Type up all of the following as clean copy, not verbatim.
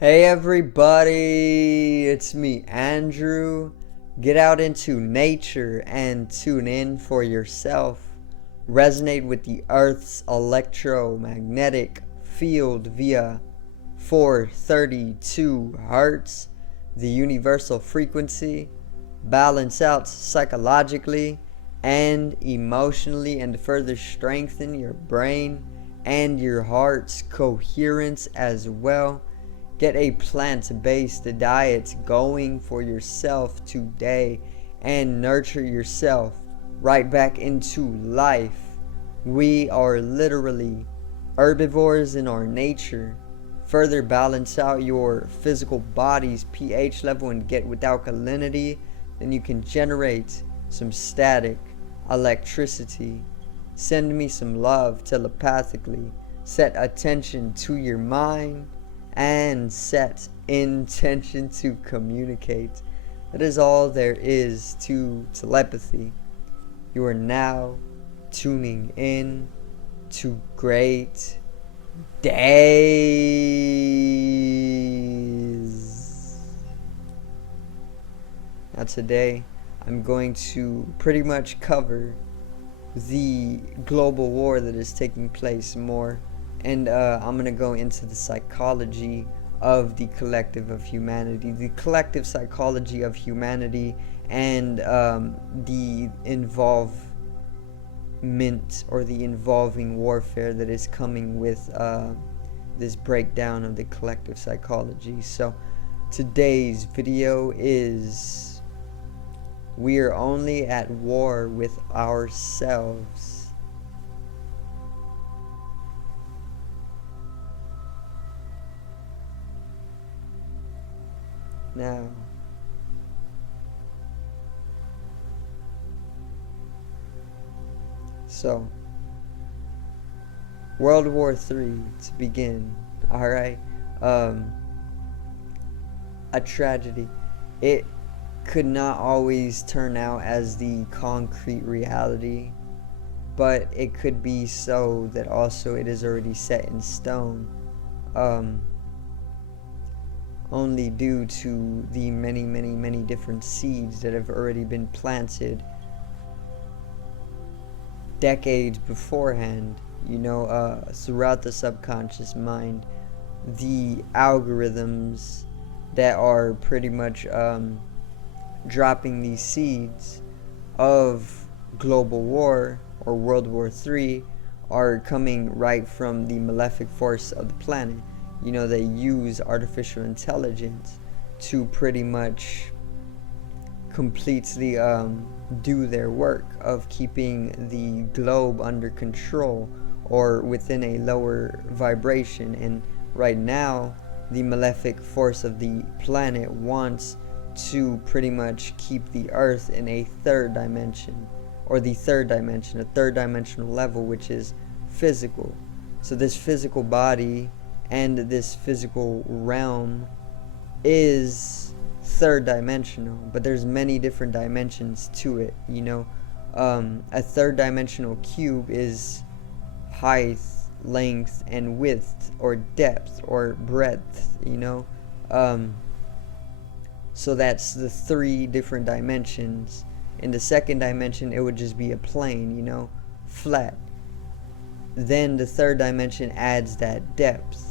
Hey everybody, it's me, Andrew. Get out into nature and tune in for yourself. Resonate with the Earth's electromagnetic field via 432 Hertz, the universal frequency. Balance out psychologically and emotionally, and further strengthen your brain and your heart's coherence as well. Get a plant-based diet going for yourself today and nurture yourself right back into life. We are literally herbivores in our nature. Further balance out your physical body's pH level and get with alkalinity, then you can generate some static electricity. Send me some love telepathically. Set attention to your mind and set intention to communicate. That is all there is to telepathy. You are now tuning in to great days. Now today I'm going to pretty much cover the global war that is taking place more, and I'm gonna go into the psychology of the collective of humanity, the collective psychology of humanity, and the involvement or the involving warfare that is coming with this breakdown of the collective psychology. So today's video is, we are only at war with ourselves. Now, so World War III to begin. Alright, a tragedy. It could not always turn out as the concrete reality, but it could be so that also it is already set in stone, only due to the many different seeds that have already been planted decades beforehand, throughout the subconscious mind. The algorithms that are pretty much dropping these seeds of global war or World War III are coming right from the malefic force of the planet. They use artificial intelligence to pretty much completely do their work of keeping the globe under control or within a lower vibration. And right now, the malefic force of the planet wants to pretty much keep the earth in a third dimension, or the third dimension, a third dimensional level, which is physical. So this physical body and this physical realm is third dimensional, but there's many different dimensions to it. A third dimensional cube is height, length, and width, or depth, or breadth. So that's the three different dimensions. In the second dimension, it would just be a plane, flat. Then the third dimension adds that depth.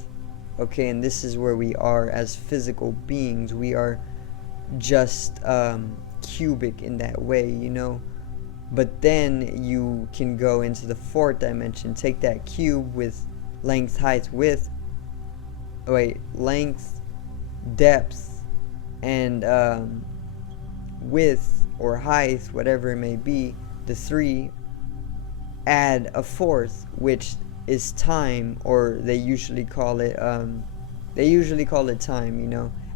Okay, and this is where we are as physical beings. We are just cubic in that way, But then you can go into the fourth dimension, take that cube with length, height, width, length, depth, and width or height, whatever it may be, the three, add a fourth, which is time, or they usually call it time,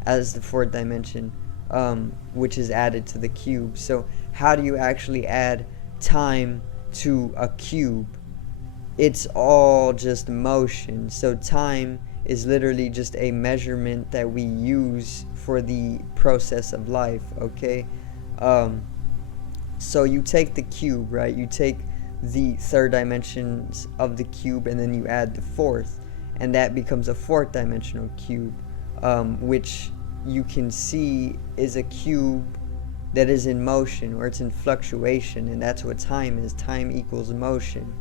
as the fourth dimension, which is added to the cube. So how do you actually add time to a cube? It's all just motion. So time is literally just a measurement that we use for the process of life. Okay, so you take the cube, right? You take the third dimensions of the cube, and then you add the fourth, and that becomes a fourth dimensional cube. which you can see is a cube that is in motion, or it's in fluctuation, and that's what time is. Time equals motion.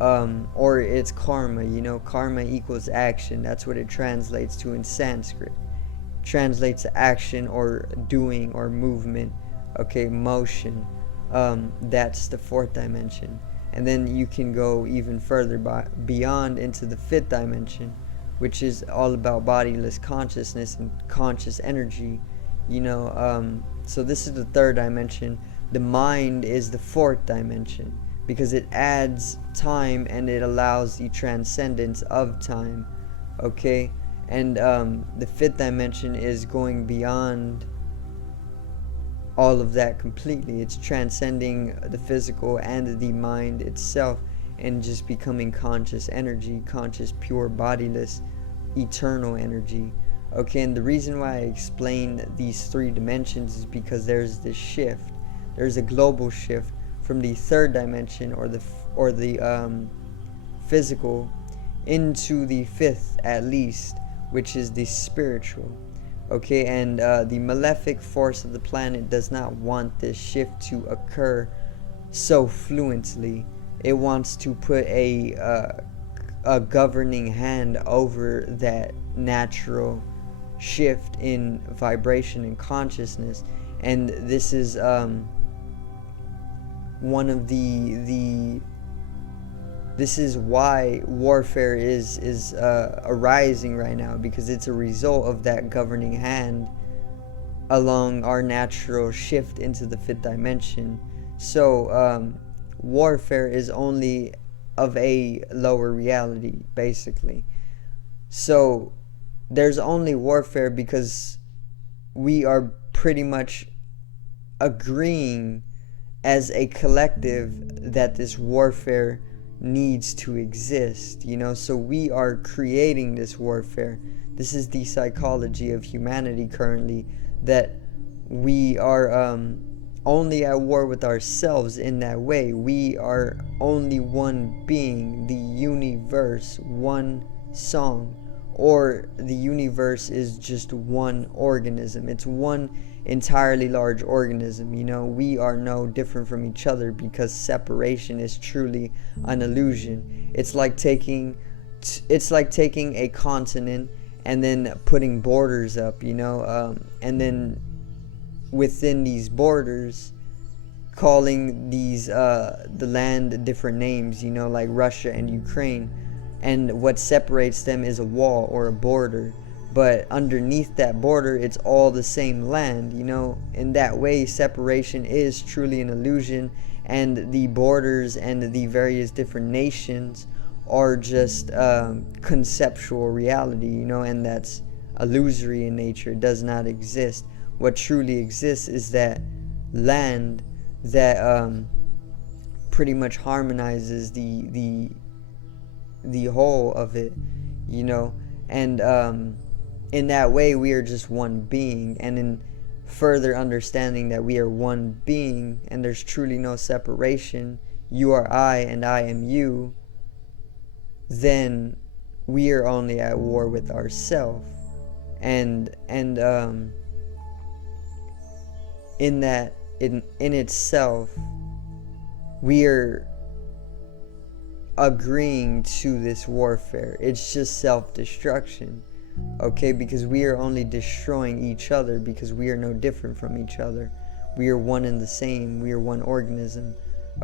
Or it's karma, karma equals action. That's what it translates to in Sanskrit. Translates to action or doing or movement. Okay, motion. That's the fourth dimension. And then you can go even further beyond into the fifth dimension, which is all about bodiless consciousness and conscious energy. So this is the third dimension. The mind is the fourth dimension, because it adds time and it allows the transcendence of time. Okay, and the fifth dimension is going beyond all of that completely. It's transcending the physical and the mind itself, and just becoming conscious energy, conscious, pure, bodiless, eternal energy. Okay, and the reason why I explain these three dimensions is because there's this shift. There's a global shift from the third dimension, or the physical, into the fifth at least, which is the spiritual. Okay, and the malefic force of the planet does not want this shift to occur so fluently. It wants to put a governing hand over that natural shift in vibration and consciousness. And this is one of this is why warfare is arising right now, because it's a result of that governing hand along our natural shift into the fifth dimension. So warfare is only of a lower reality, basically. So there's only warfare because we are pretty much agreeing as a collective that this warfare needs to exist, so we are creating this warfare. This is the psychology of humanity currently, that we are only at war with ourselves in that way. We are only one being, the universe, one song, or the universe is just one organism. It's one entirely large organism. We are no different from each other, because separation is truly an illusion. It's like taking a continent and then putting borders up, and then within these borders calling these the land different names, like Russia and Ukraine, and what separates them is a wall or a border. But underneath that border, it's all the same land. In that way, separation is truly an illusion, and the borders and the various different nations are just conceptual reality, and that's illusory in nature. It does not exist. What truly exists is that land that pretty much harmonizes the whole of it, and in that way we are just one being. And in further understanding that we are one being and there's truly no separation, you are I and I am you, then we are only at war with ourselves. And in that, in itself, we are agreeing to this warfare. It's just self-destruction, okay? Because we are only destroying each other, because we are no different from each other. We are one and the same. We are one organism,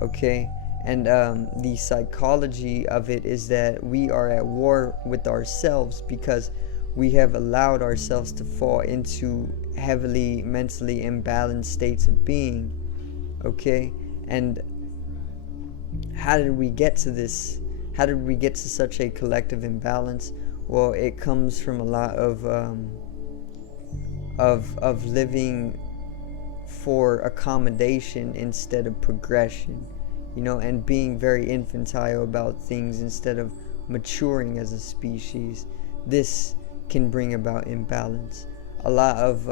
okay? And the psychology of it is that we are at war with ourselves because we have allowed ourselves to fall into heavily mentally imbalanced states of being, okay? And how did we get to this? How did we get to such a collective imbalance? Well, it comes from a lot of living for accommodation instead of progression, and being very infantile about things instead of maturing as a species. This can bring about imbalance. A lot of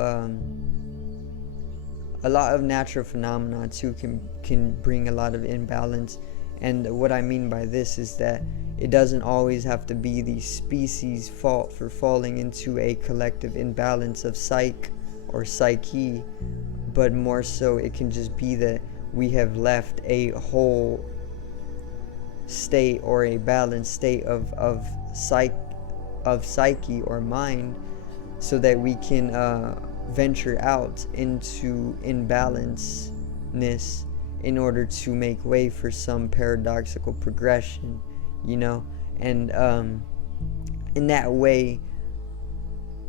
natural phenomena too can bring a lot of imbalance, And what I mean by this is that it doesn't always have to be the species' fault for falling into a collective imbalance of psyche, but more so it can just be that we have left a whole state or a balanced state of psyche or mind, so that we can venture out into imbalanceness in order to make way for some paradoxical progression, and in that way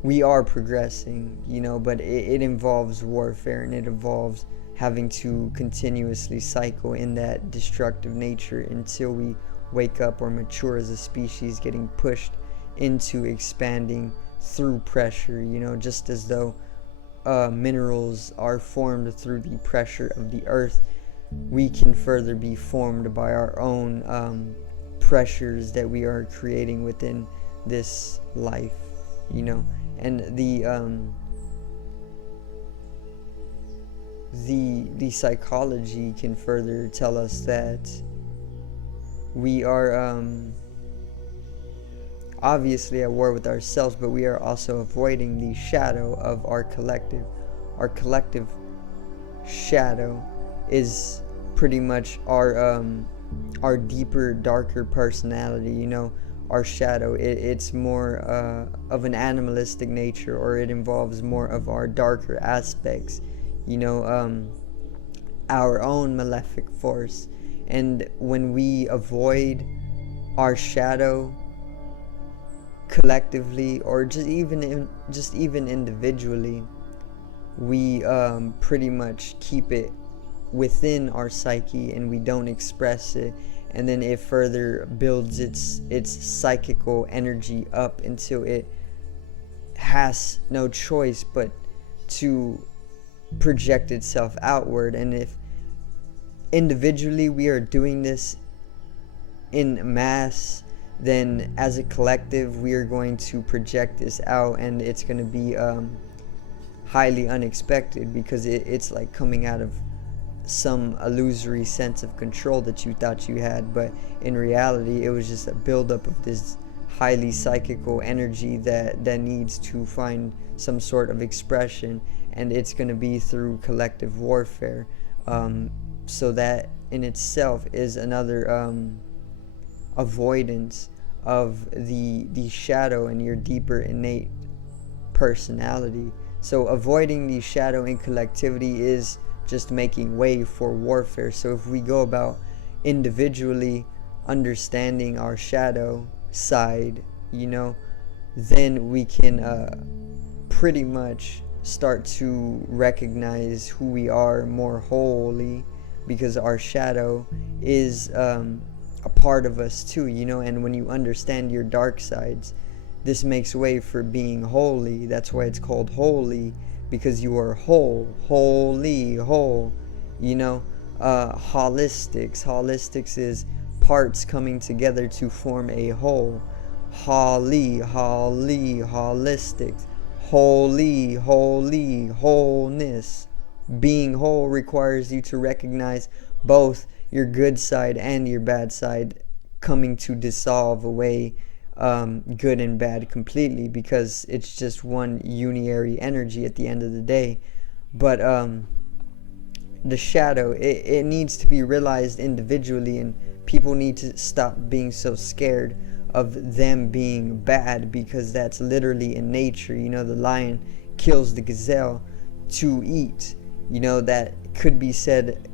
we are progressing, but it involves warfare, and it involves having to continuously cycle in that destructive nature until we wake up or mature as a species, getting pushed into expanding through pressure, just as though minerals are formed through the pressure of the earth. We can further be formed by our own pressures that we are creating within this life, and the psychology can further tell us that we are obviously at war with ourselves, but we are also avoiding the shadow of our collective. Our collective shadow is pretty much our deeper, darker personality. Our shadow, it's more of an animalistic nature, or it involves more of our darker aspects, our own malefic force. And when we avoid our shadow collectively, or just even individually, we pretty much keep it within our psyche and we don't express it, and then it further builds its psychical energy up until it has no choice but to project itself outward. And if individually we are doing this in mass, then as a collective we are going to project this out, and it's going to be highly unexpected, because it's like coming out of some illusory sense of control that you thought you had, but in reality it was just a buildup of this highly psychical energy that needs to find some sort of expression, and it's going to be through collective warfare. So that in itself is another avoidance of the shadow and your deeper innate personality. So avoiding the shadow in collectivity is just making way for warfare. So if we go about individually understanding our shadow side, then we can pretty much start to recognize who we are more wholly, because our shadow is a part of us too, and when you understand your dark sides, this makes way for being holy. That's why it's called holy, because you are whole, holy, whole, holistics is parts coming together to form a whole. Holistics, holy, wholeness. Being whole requires you to recognize both your good side and your bad side coming to dissolve away good and bad completely, because it's just one unitary energy at the end of the day. But the shadow, it needs to be realized individually, and people need to stop being so scared of them being bad, because that's literally in nature. The lion kills the gazelle to eat. That could be said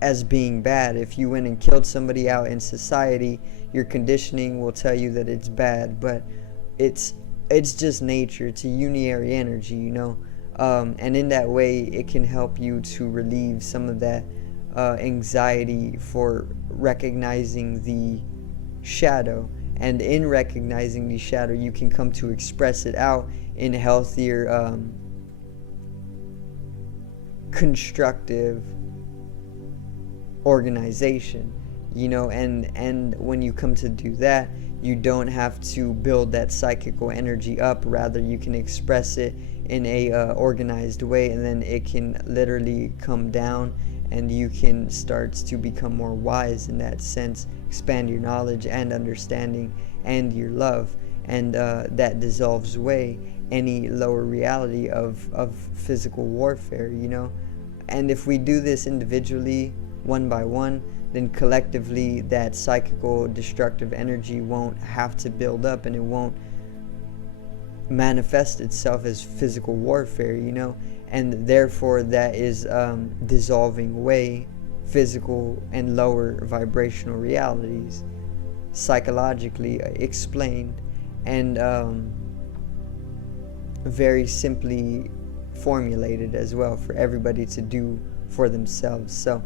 as being bad. If you went and killed somebody out in society, your conditioning will tell you that it's bad, but it's just nature. It's a unitary energy, and in that way it can help you to relieve some of that anxiety for recognizing the shadow. And in recognizing the shadow, you can come to express it out in healthier, constructive organization, and when you come to do that, you don't have to build that psychical energy up. Rather, you can express it in a organized way, and then it can literally come down and you can start to become more wise in that sense, expand your knowledge and understanding and your love, and that dissolves away any lower reality of physical warfare, you know. And if we do this individually, one by one, then collectively that psychical destructive energy won't have to build up, and it won't manifest itself as physical warfare, you know. And therefore that is dissolving away physical and lower vibrational realities, psychologically explained, and very simply formulated as well for everybody to do for themselves. So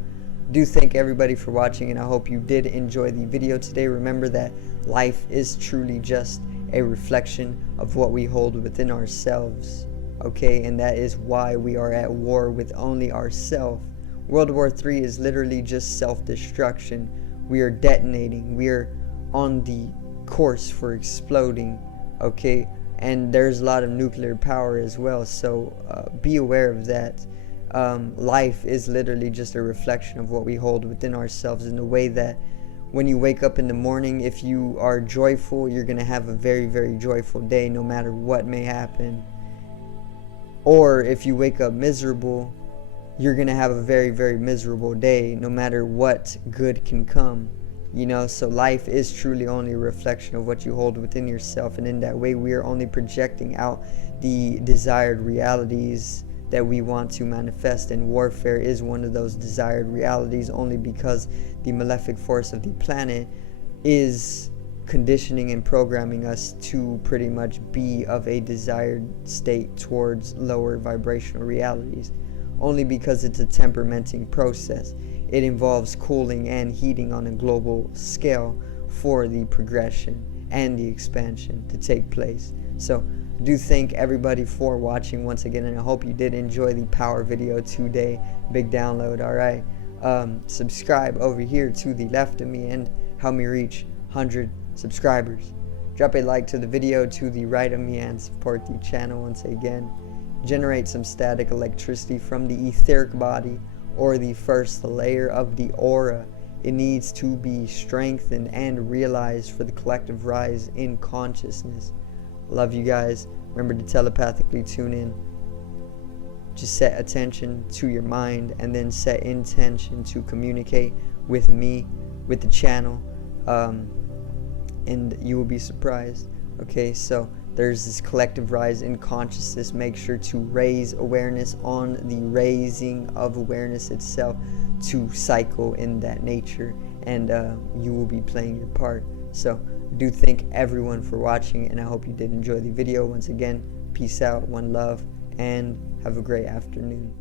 do thank everybody for watching, and I hope you did enjoy the video today. Remember that life is truly just a reflection of what we hold within ourselves, okay? And that is why we are at war with only ourselves. World War III is literally just self-destruction. We are detonating. We are on the course for exploding, okay? And there's a lot of nuclear power as well, so be aware of that. Life is literally just a reflection of what we hold within ourselves, in the way that when you wake up in the morning, if you are joyful, you're going to have a very, very joyful day no matter what may happen. Or if you wake up miserable, you're going to have a very, very miserable day no matter what good can come. You know, so life is truly only a reflection of what you hold within yourself, and in that way we are only projecting out the desired realities that we want to manifest, and warfare is one of those desired realities, only because the malefic force of the planet is conditioning and programming us to pretty much be of a desired state towards lower vibrational realities, only because it's a temperamenting process. It involves cooling and heating on a global scale for the progression and the expansion to take place. So do thank everybody for watching once again, and I hope you did enjoy the power video today. Big download. Alright, subscribe over here to the left of me and help me reach 100 subscribers. Drop a like to the video to the right of me and support the channel once again. Generate some static electricity from the etheric body, or the first layer of the aura. It needs to be strengthened and realized for the collective rise in consciousness. Love you guys. Remember to telepathically tune in. Just set attention to your mind, and then set intention to communicate with me, with the channel, and you will be surprised. Okay, so there's this collective rise in consciousness. Make sure to raise awareness on the raising of awareness itself, to cycle in that nature, and you will be playing your part. So do thank everyone for watching, and I hope you did enjoy the video. Once again, peace out, one love, and have a great afternoon.